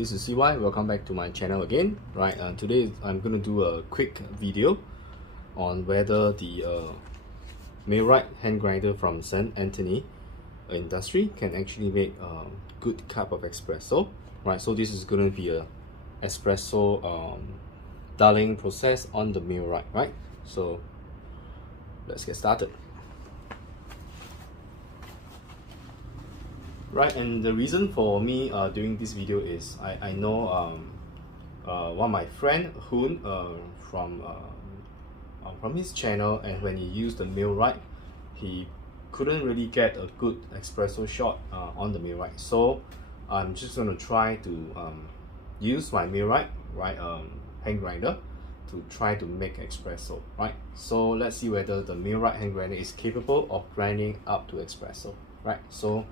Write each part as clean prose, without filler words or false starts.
this is CY. Welcome back to my channel again. Right, today I'm going to do a quick video on whether the Millwright hand grinder from St. Anthony industry can actually make a good cup of espresso. Right, so this is going to be a espresso dulling process on the Millwright. Right, so let's get started. Right, and the reason for me doing this video is I know one of my friend Hoon from his channel, and when he used the Millwright, he couldn't really get a good espresso shot on the Millwright. So I'm just going to try to use my Millwright hand grinder to try to make espresso. Right, so let's see whether the Millwright hand grinder is capable of grinding up to espresso. Right, so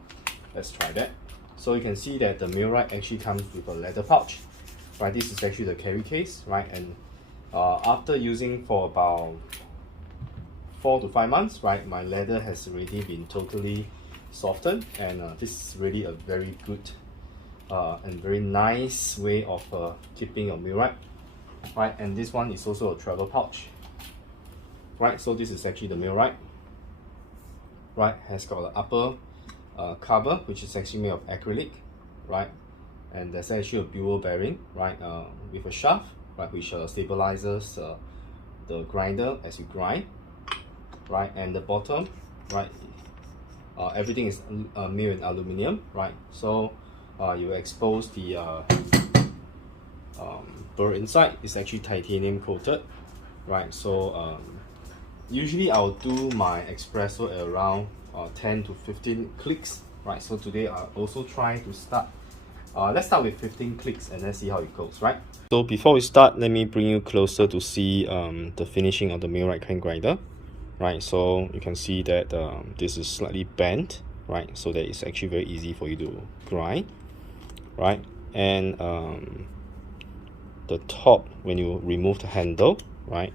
let's try that. So you can see that the Millwright actually comes with a leather pouch. Right, this is actually the carry case. Right, and after using for about 4 to 5 months, right, my leather has already been totally softened, and this is really a very good and very nice way of keeping your Millwright. Right, and this one is also a travel pouch. Right, so this is actually the Millwright. Right, has got an upper cover, which is actually made of acrylic, right, and there's actually a buell bearing, right, with a shaft, right, which stabilizes the grinder as you grind, right, and the bottom, right, everything is milled in aluminium, right, so you expose the burr inside is actually titanium coated, right, so usually I'll do my espresso at around 10 to 15 clicks, right? So today I'll also try to start. Let's start with 15 clicks and let's see how it goes, right? So before we start, let me bring you closer to see the finishing of the Millwright hand grinder, right? So you can see that this is slightly bent, right? So that it's actually very easy for you to grind, right? And the top, when you remove the handle, right,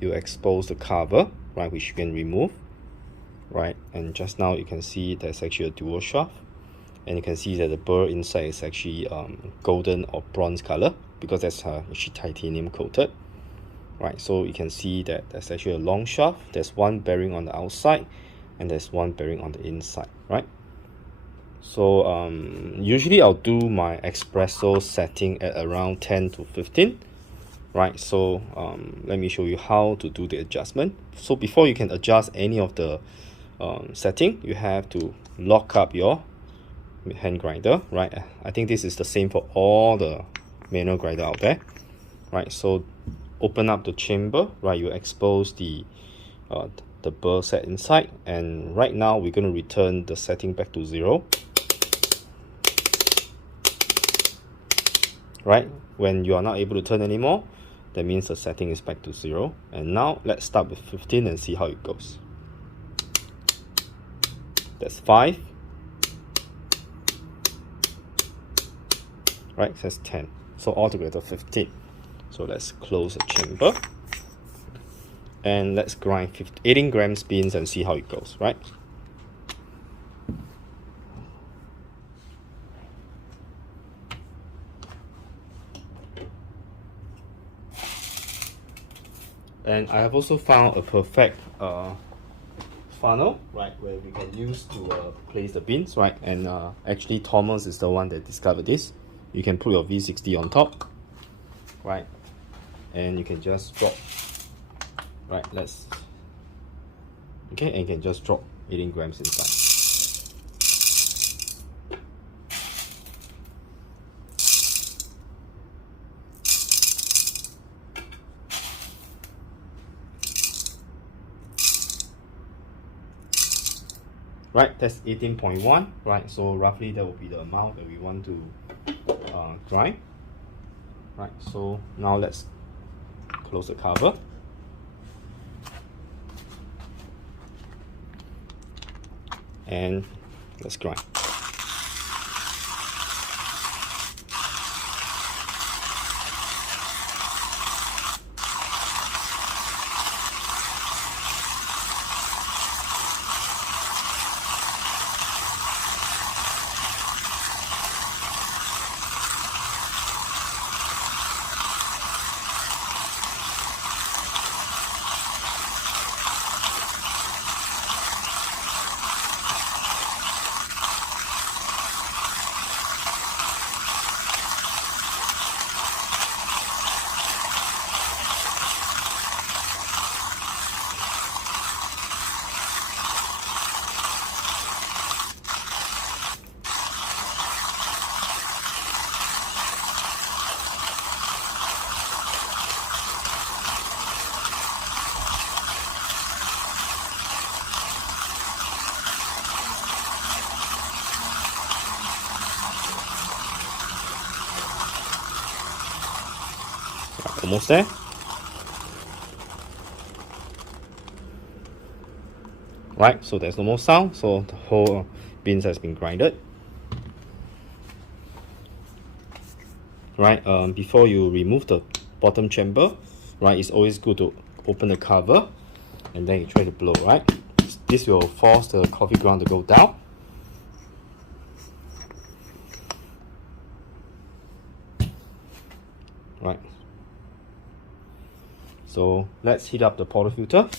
you expose the cover, right, which you can remove. Right, and just now you can see there's actually a dual shaft, and you can see that the burr inside is actually golden or bronze color because that's actually titanium coated. Right, so you can see that there's actually a long shaft, there's one bearing on the outside and there's one bearing on the inside. Right, so usually I'll do my espresso setting at around 10 to 15. Right, so let me show you how to do the adjustment. So before you can adjust any of the setting, you have to lock up your hand grinder. Right, I think this is the same for all the manual grinder out there. Right, so open up the chamber, right, you expose the burr set inside, and right now we're going to return the setting back to 0. Right, when you are not able to turn anymore, that means the setting is back to 0. And now let's start with 15 and see how it goes. That's 5. Right, that's 10. So altogether 15. So let's close the chamber. And let's grind 18 grams beans and see how it goes, right? And I have also found a perfect funnel, right, where we can use to place the beans, right, and actually Thomas is the one that discovered this. You can put your V60 on top, right, and you can just drop, right, and you can just drop 18 grams inside. Right, that's 18.1, right, so roughly that will be the amount that we want to grind. Right, so now let's close the cover. And let's grind. almost there. Right, so there's no more sound, so the whole beans has been grinded. Right, before you remove the bottom chamber, right, it's always good to open the cover and then you try to blow, right? This will force the coffee ground to go down. Right. So let's heat up the portafilter.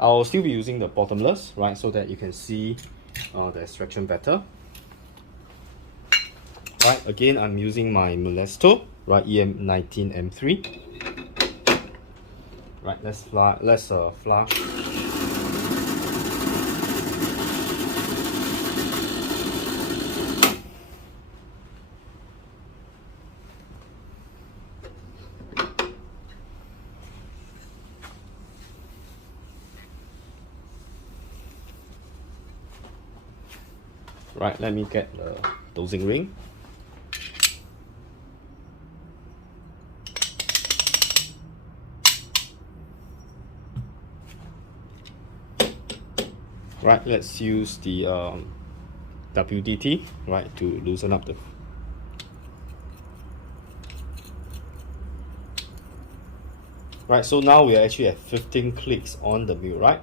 I'll still be using the bottomless, right, so that you can see the extraction better. Right, again, I'm using my Molesto, right, EM19M3. Right, let's flush. Right, let me get the dosing ring. Right, let's use the WDT, right, to loosen up the. Right, so now we are actually at 15 clicks on the Millwright.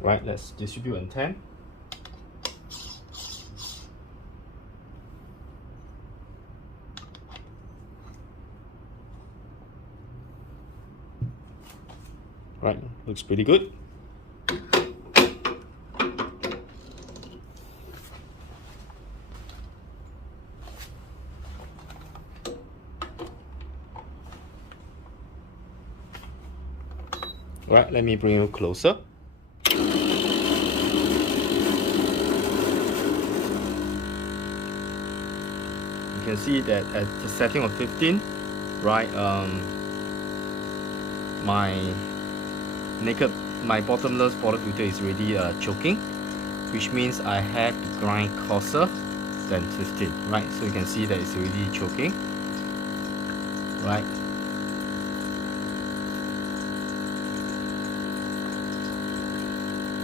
Right, let's distribute and 10. Right, looks pretty good. Right, let me bring you closer. You can see that at the setting of 15, right, my bottomless portafilter is really choking, which means I have to grind coarser than 15, right? So you can see that it's really choking, right?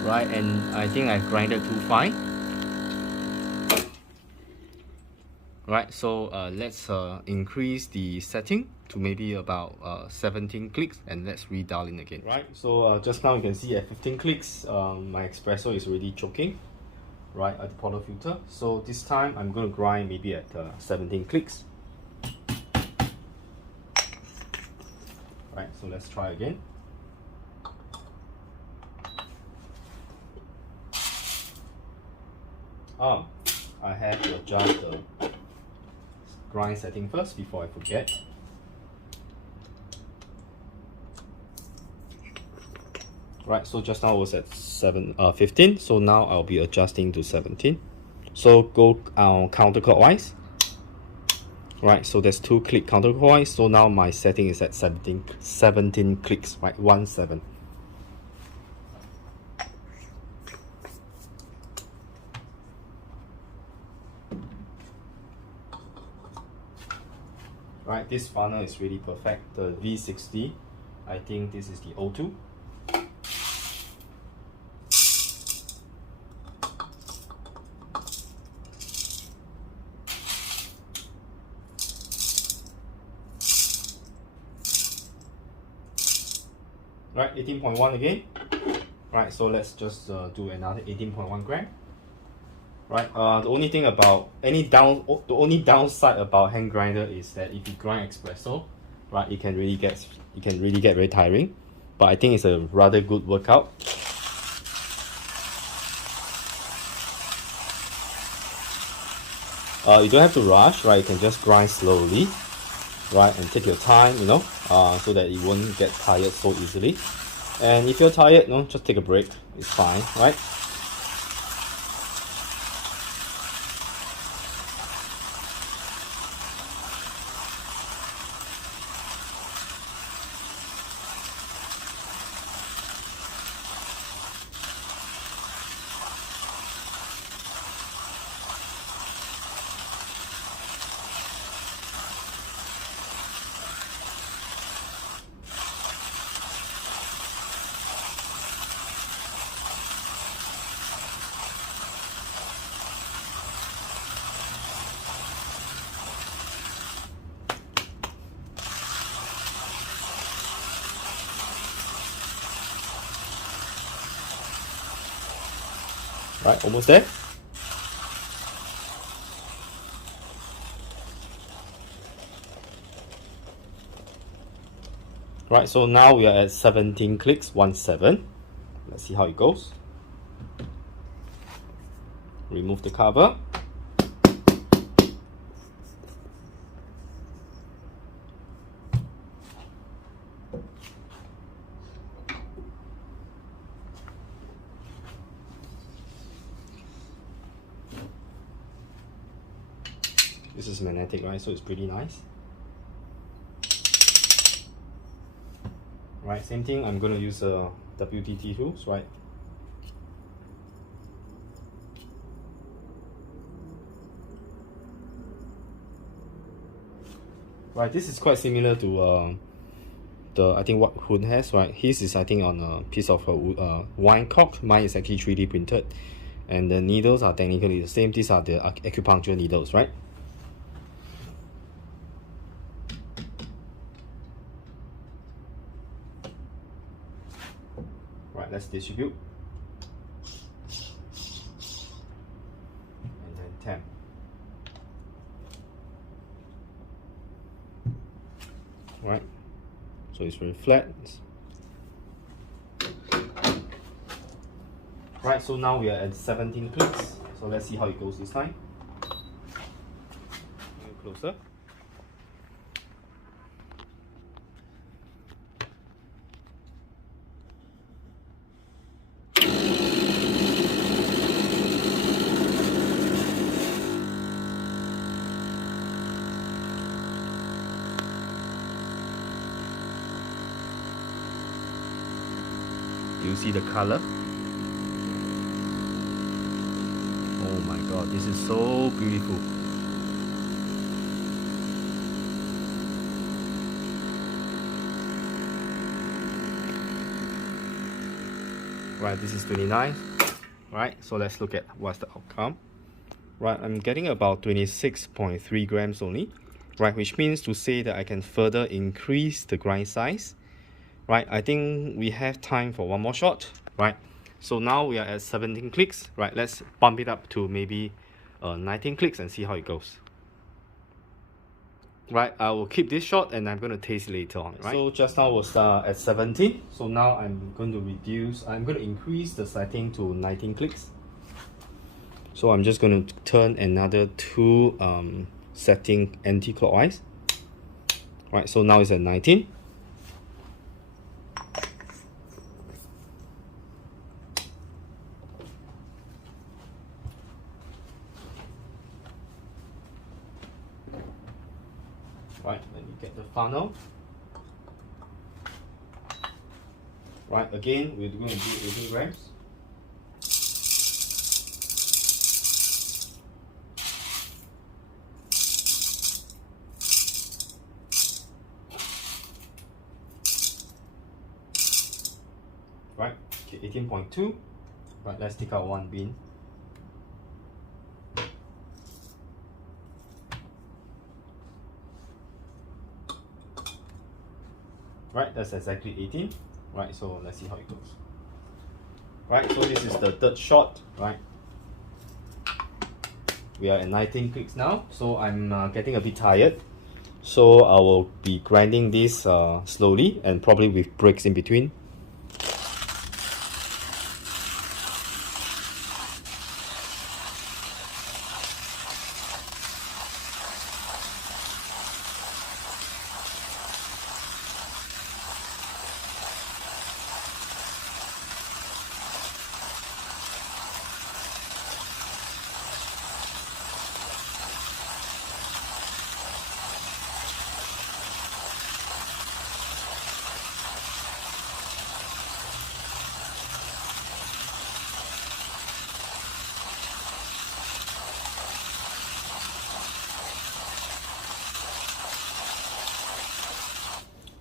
Right, and I think I grinded too fine. Right, so let's increase the setting to maybe about 17 clicks, and let's redial in again. Right, so just now you can see at 15 clicks, my espresso is really choking, right, at the portafilter. So this time I'm going to grind maybe at 17 clicks. Right, so let's try again. I have to adjust the grind setting first before I forget. Right, so just now was at 15, so now I'll be adjusting to 17. So go counterclockwise. Right, so there's 2 click counterclockwise, so now my setting is at 17 clicks, right, 17. Right, this funnel is really perfect. The V60, I think this is the O2. Right, 18.1 again. Right, so let's just do another 18.1 gram. Right, the only thing about the only downside about hand grinder is that if you grind espresso, right, it can really get very tiring. But I think it's a rather good workout. You don't have to rush, right? You can just grind slowly, right, and take your time, you know, so that you won't get tired so easily. And if you're tired, no, just take a break. It's fine, right? Right, almost there. Right, so now we are at 17 clicks, 17. Let's see how it goes. Remove the cover. This is magnetic, right? So it's pretty nice. Right, same thing. I'm going to use WTT tools, right? Right, this is quite similar to I think what Hoon has, right? His is I think on a piece of wine cork. Mine is actually 3D printed, and the needles are technically the same. These are the acupuncture needles, right? Right, let's distribute. And then tap. Right, so it's very flat. Right, so now we are at 17 clicks. So let's see how it goes this time. Closer. You see the color? Oh my god, this is so beautiful. Right, this is 29. Right, so let's look at what's the outcome. Right, I'm getting about 26.3 grams only. Right, which means to say that I can further increase the grind size. Right, I think we have time for one more shot. Right, so now we are at 17 clicks. Right, let's bump it up to maybe 19 clicks and see how it goes. Right, I will keep this shot and I'm going to taste later on. Right, so just now was at 17, so now I'm going to increase the setting to 19 clicks. So I'm just going to turn another 2 setting anti-clockwise. Right, so now it's at 19. Right, let me get the funnel. Right, again, we're going to do 18 grams. Right, okay, 18.2. Right, let's take out 1 bean. Right, that's exactly 18. Right, so let's see how it goes. Right, so this is the 3rd shot. Right, we are at 19 clicks now, so I'm getting a bit tired. So I will be grinding this slowly and probably with breaks in between.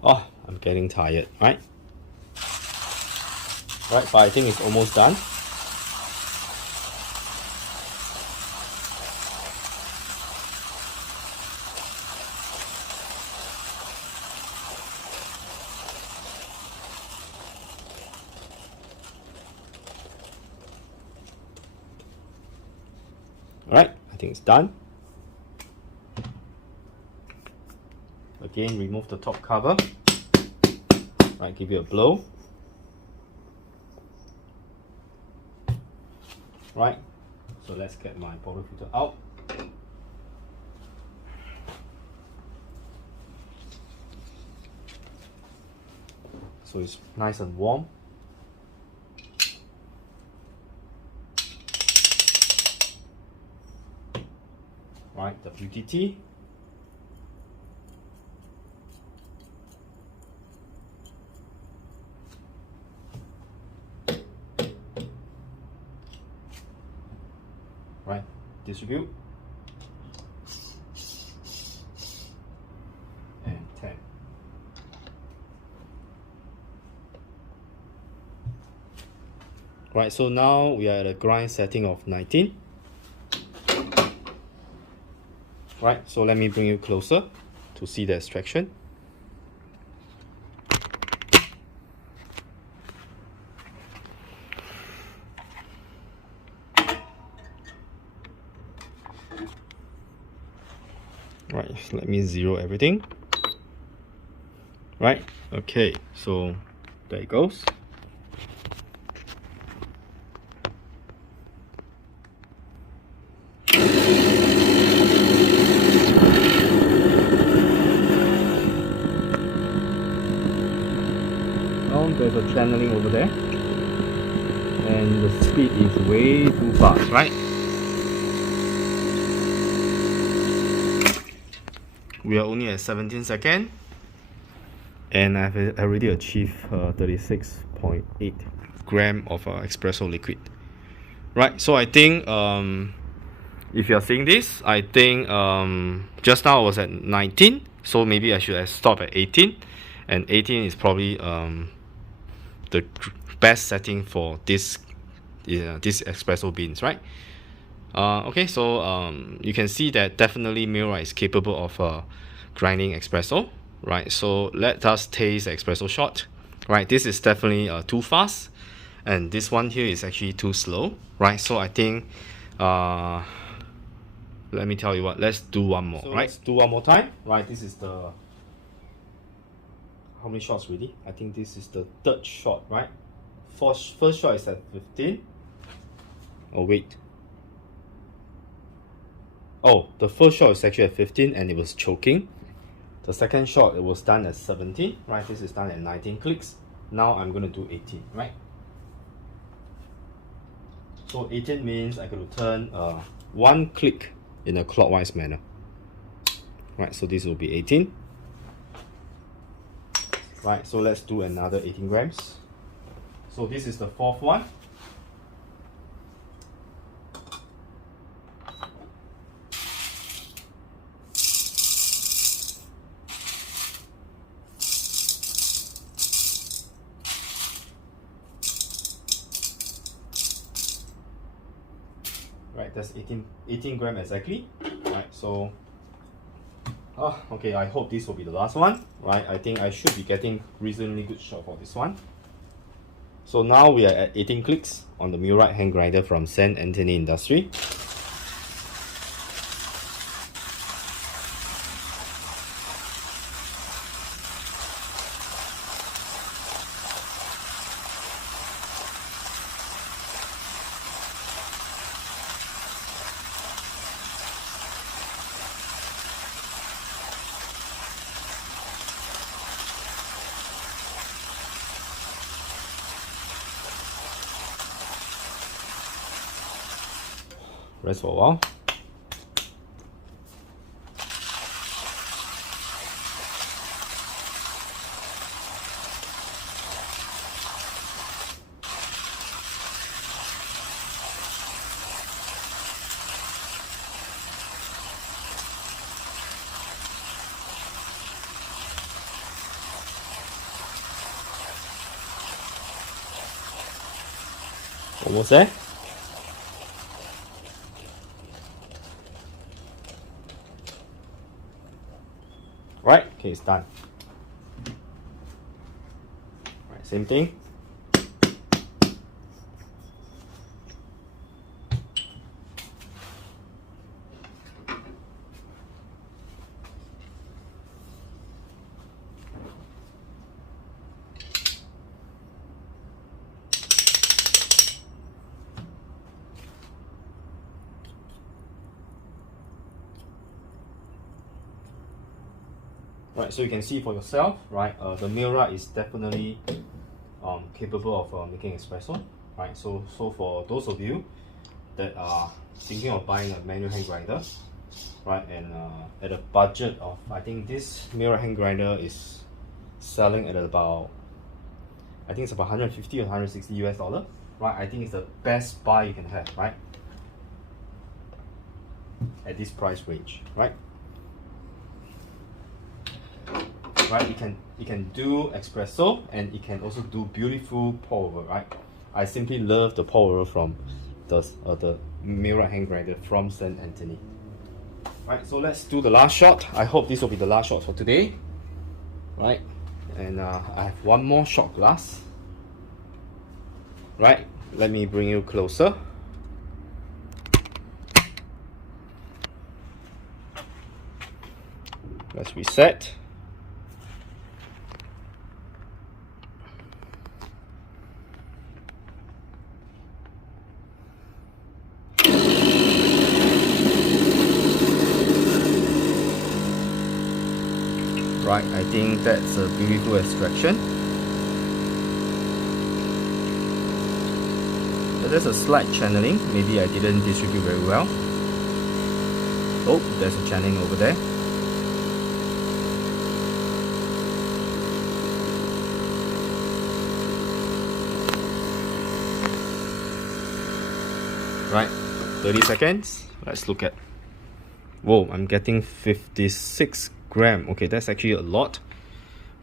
Oh, I'm getting tired, right? Right, but I think it's almost done. think it's done. Again, remove the top cover. Right, give it a blow. Right, so let's get my bottle filter out. So it's nice and warm. Right, the beauty tea. Right, distribute. And 10. Right, so now we are at a grind setting of 19. Right, so let me bring you closer to see the extraction. Right, let me zero everything. Right, okay, so there it goes. Now there's a channeling over there, and the speed is way too fast, right? We are only at 17 seconds, and I've already achieved 36.8 gram of espresso liquid. Right, so I think if you're seeing this, I think just now I was at 19, so maybe I should have stopped at 18, and 18 is probably the best setting for this espresso beans, right? Okay, so you can see that definitely Millwright is capable of grinding espresso, right? So let us taste the espresso shot. Right, this is definitely too fast, and this one here is actually too slow, right? So I think let me tell you what, let's do one more. So right, let's do one more time. Right, this is the, how many shots really? I think this is the third shot, right? First shot is at 15. Oh wait, oh, the first shot is actually at 15 and it was choking. The second shot, it was done at 17, right? This is done at 19 clicks. Now I'm going to do 18, right? So 18 means I got to turn one click in a clockwise manner. Right, so this will be 18. Right, so let's do another 18 grams. So this is the fourth one. Right, that's 18 grams exactly. Right, so okay, I hope this will be the last one. Right, I think I should be getting reasonably good shot for this one. So now we are at 18 clicks on the Millwright hand grinder from St. Anthony Industry. Rest for a while. Almost there. Right, okay, it's done. Right, same thing. Right, so you can see for yourself, right? The Millwright is definitely capable of making espresso, right? So for those of you that are thinking of buying a manual hand grinder, right, and at a budget of, I think this Millwright hand grinder is selling at about, I think it's about 150 or 160 US dollar, right? I think it's the best buy you can have, right? At this price range, right? Right, it can do espresso and it can also do beautiful pour over, right? I simply love the pour over from the Millwright hand grinder from St. Anthony. Right, so let's do the last shot. I hope this will be the last shot for today. Right, and I have one more shot glass. Right, let me bring you closer. Let's reset. Right, I think that's a beautiful extraction. There's a slight channeling, maybe I didn't distribute very well. Oh, there's a channeling over there. Right, 30 seconds. Let's look at. Whoa, I'm getting 56 gram. Okay, that's actually a lot.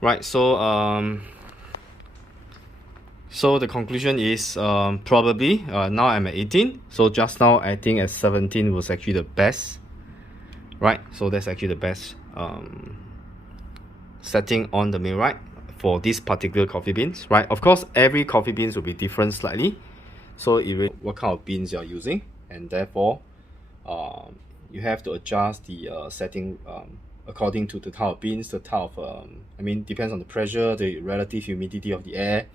Right, so so the conclusion is probably now I'm at 18. So just now I think at 17 was actually the best. Right, so that's actually the best setting on the Millwright for this particular coffee beans. Right, of course every coffee beans will be different slightly. So it will what kind of beans you're using, and therefore you have to adjust the setting according to the type of beans, the type of I mean, depends on the pressure, the relative humidity of the air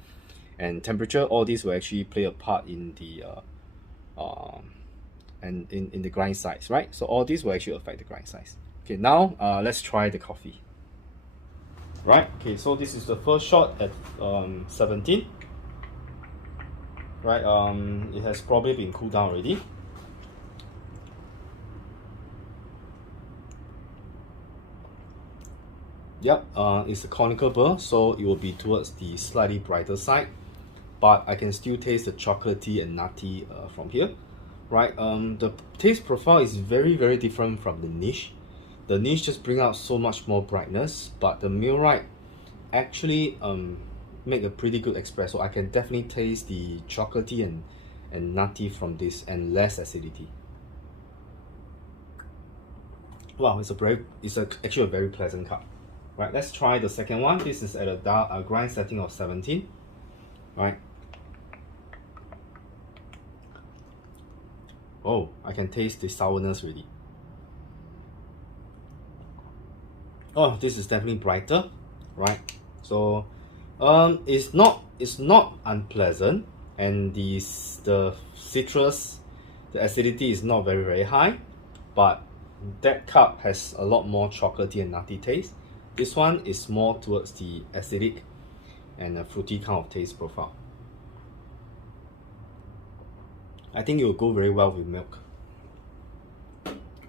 and temperature. All these will actually play a part in the and in the grind size, right? So all these will actually affect the grind size. Okay, now let's try the coffee. Right, okay, so this is the first shot at 17. Right, it has probably been cooled down already. Yep, it's a conical burr, so it will be towards the slightly brighter side, but I can still taste the chocolatey and nutty from here. Right, the taste profile is very different from the niche. The niche just brings out so much more brightness, but the Millwright actually make a pretty good espresso. I can definitely taste the chocolatey and nutty from this, and less acidity. Wow, it's actually a very pleasant cup. Right, let's try the second one. This is at a grind setting of 17. Right. Oh, I can taste the sourness already. Oh, this is definitely brighter. Right. So it's not unpleasant, and the citrus, the acidity is not very high, but that cup has a lot more chocolatey and nutty taste. This one is more towards the acidic and a fruity kind of taste profile. I think it will go very well with milk.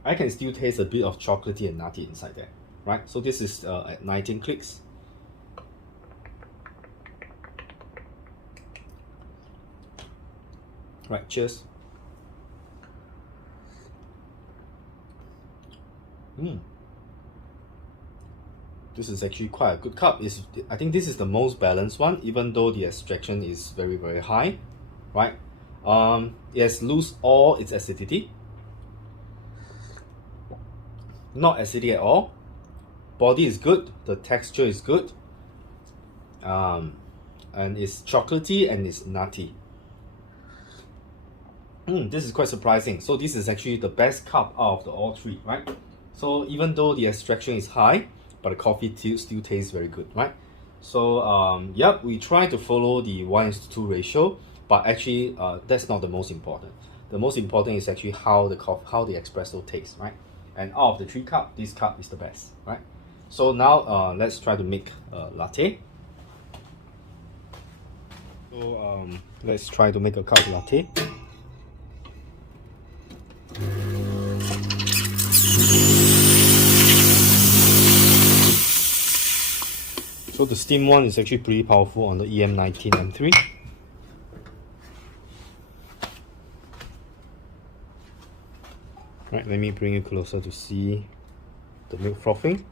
I can still taste a bit of chocolatey and nutty inside there. Right, so this is at 19 clicks. Right, cheers. This is actually quite a good cup. I think this is the most balanced one, even though the extraction is very high. Right, it has lost all its acidity. Not acidic at all. Body is good. The texture is good. And it's chocolatey and it's nutty. This is quite surprising. So this is actually the best cup out of the all three, right? So even though the extraction is high, but the coffee still tastes very good, right? So yep, we try to follow the 1:2 ratio, but actually that's not the most important. The most important is actually how the espresso tastes, right? And out of the three cups, this cup is the best, right? So now let's try to make a latte. So let's try to make a cup of latte. So the steam one is actually pretty powerful on the EM19 M3. Right, let me bring it closer to see the milk frothing.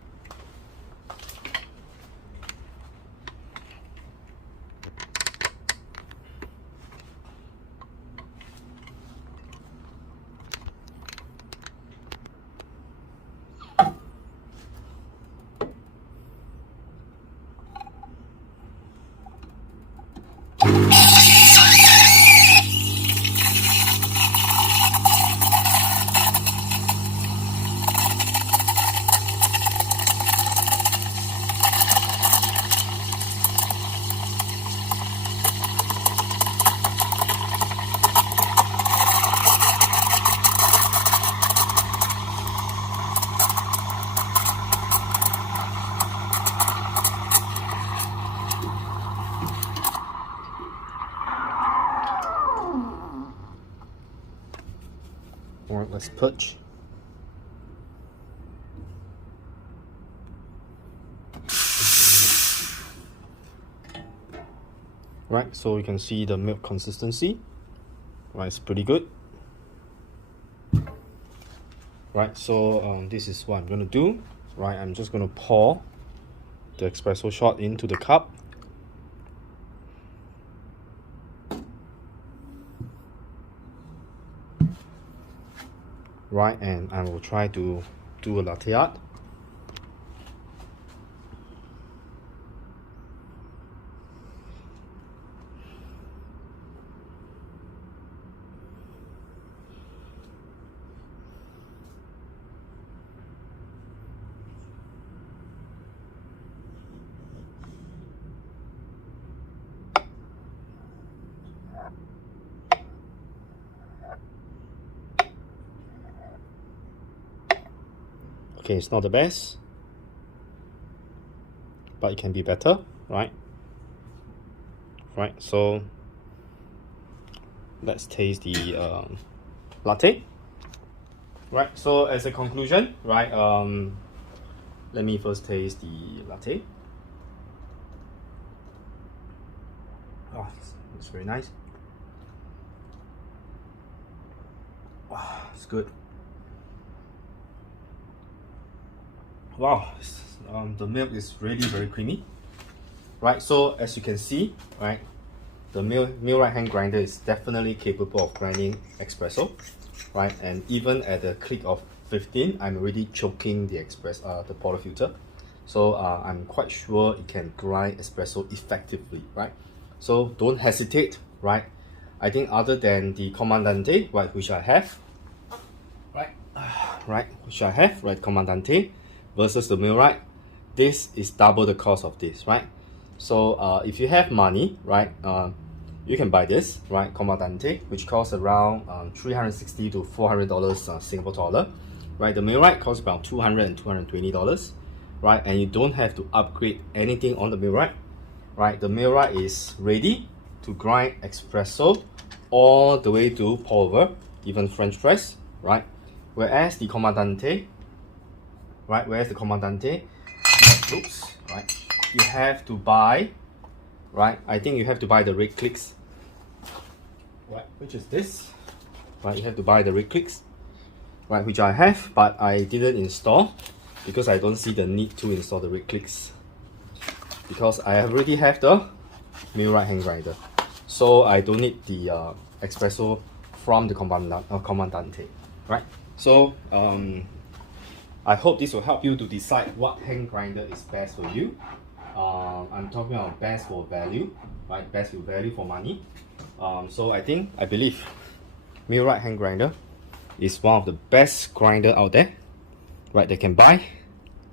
Alright, let's purge. Right, so you can see the milk consistency. Right, it's pretty good. Right, so this is what I'm gonna do. Right, I'm just gonna pour the espresso shot into the cup. Right, and I will try to do a latte art. Okay, it's not the best, but it can be better, right? Right, so let's taste the latte. Right, so as a conclusion, right, let me first taste the latte. Oh, it's very nice. Wow, it's good. Wow, the milk is really very creamy. Right, so as you can see, right, the Millwright hand grinder is definitely capable of grinding espresso, right? And even at a click of 15, I'm already choking the the portafilter. So I'm quite sure it can grind espresso effectively, right? So don't hesitate, right? I think other than the Comandante, right, which I have, right, Comandante versus the Millwright, this is double the cost of this, right? So if you have money, right, you can buy this, right, Comandante, which costs around $360 to $400 Singapore dollar, right? The Millwright costs about $200 and $220, right? And you don't have to upgrade anything on the Millwright, right? The Millwright is ready to grind espresso all the way to pour over, even French press, right? Whereas the Comandante, right, oops, right, you have to buy, right, I think you have to buy the red clicks, right, which is this, right, you have to buy the red clicks, right, which I have, but I didn't install because I don't see the need to install the red clicks because I already have the Millwright hand grinder, so I don't need the espresso from the Comandante, right? So I hope this will help you to decide what hand grinder is best for you. I'm talking about best for value, right? Best value for money. So I believe Millwright hand grinder is one of the best grinder out there, right? They can buy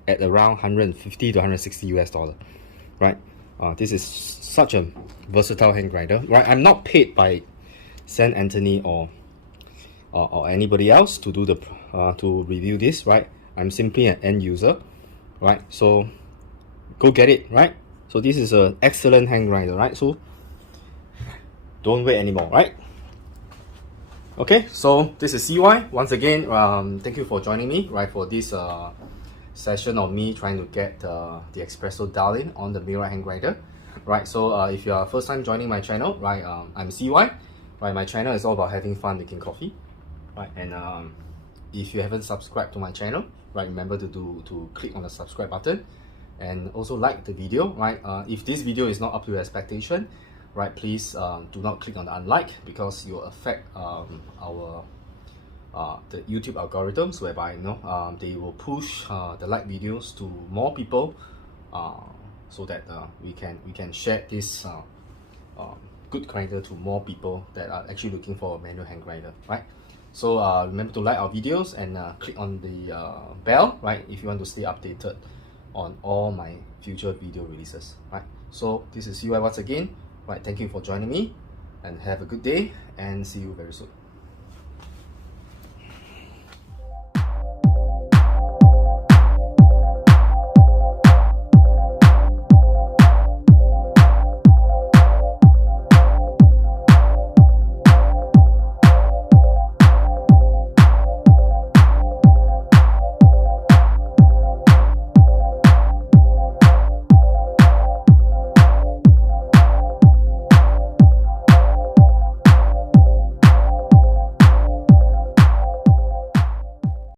at around 150 to 160 US dollar, right? This is such a versatile hand grinder, right? I'm not paid by St. Anthony or anybody else to do the to review this, right? I'm simply an end user, right? So go get it, right? So this is an excellent hand grinder, right? So don't wait anymore, right? Okay, so this is CY once again. Thank you for joining me, right, for this session of me trying to get the espresso dialed in on the Millwright hand grinder, right? So if you are first time joining my channel, right, I'm CY, right? My channel is all about having fun making coffee, right? And if you haven't subscribed to my channel, right, remember to click on the subscribe button and also like the video, right? If this video is not up to your expectation, right, please do not click on the unlike, because it will affect our the YouTube algorithms, whereby they will push the like videos to more people, so that we can share this good grinder to more people that are actually looking for a manual hand grinder, right? So remember to like our videos and click on the bell, right, if you want to stay updated on all my future video releases, right? So this is CY once again, right? Thank you for joining me and have a good day and see you very soon.